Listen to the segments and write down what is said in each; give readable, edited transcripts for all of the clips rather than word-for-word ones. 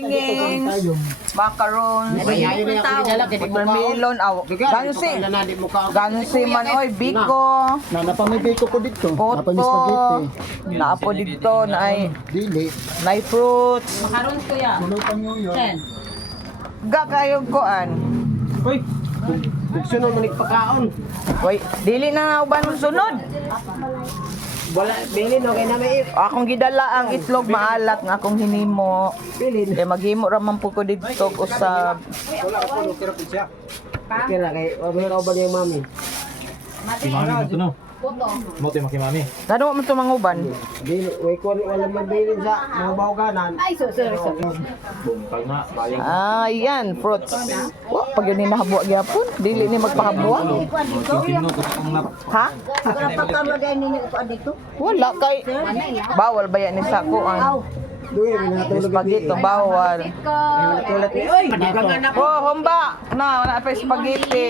Tinging, macaron, watermelon, gansi man oy, biko, Napamibiko ko dito. poto, naapo dito na ay Dili. fruits, Makaroon ko ya. Puno pa nyo yun. ga kayong kuan. Uy! Sunod mo nagpakaon. Wait, dili na uban ng sunod. Wala, bilin okay na may Akong gidala ang itlog maalat nga akong hinimo. bilin. Kay maghimo ra man po ko dito usab. Okay na kay wala ba niya mami? Si mami mo ito no? Mo tayo makimami. Kano man to manguban? Dili, way ko wala man bilin sa mga bawganan. Ay, sorry. Bumpag na, bayang. Ah, yan, fruits. Wa pag yun ni nahabuwa gyapon, dili ni magpahabuwa. Tintinog ko ang lap. Ha? Wala kay bawal ba yan ni sako ang Duwi minatulog spaghetti bawal. Tulad ni oy, dagangan ako. Oh, humba. Wala pa spaghetti.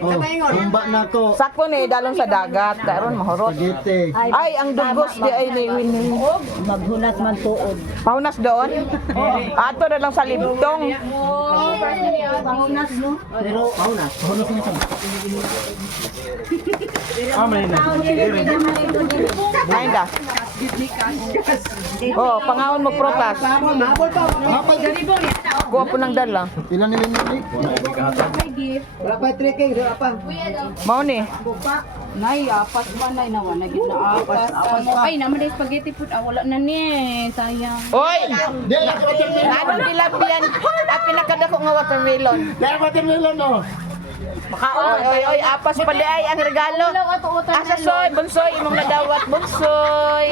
Oh, humba na ko. Sako ni dalon sa dagat, daron mahurot. Spaghetti. Ay, ang dugos di ay ni wini. Maghunas man tuod. Paunas doon? Ato na lang sa libtong. Pangunas no. Pero pauna. Ah, may na. Nainda. Oh, pangaon mo protas. Mabol pa. Mabol Kuha po ng dala. Ilan nila ni? Wala pa trekking, wala pa. Mao ni. Nay, apat man nay nawa na gid na apat. Ay, naman day spaghetti food. Wala na ni. Sayang. Oy! Dili ako watermelon. Ano nilabihan? At pinakadako nga watermelon. Dili watermelon no. Oy, apas pala ay ang regalo. Asa soy, bunsoy, imong nadawat bunsoy.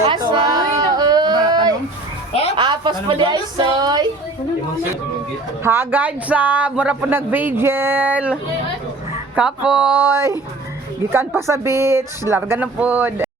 Asa, oy. Apas pala ay soy. Hagard sa mura po nag-vigil. Kapoy. Gikan pa sa beach, larga na pod.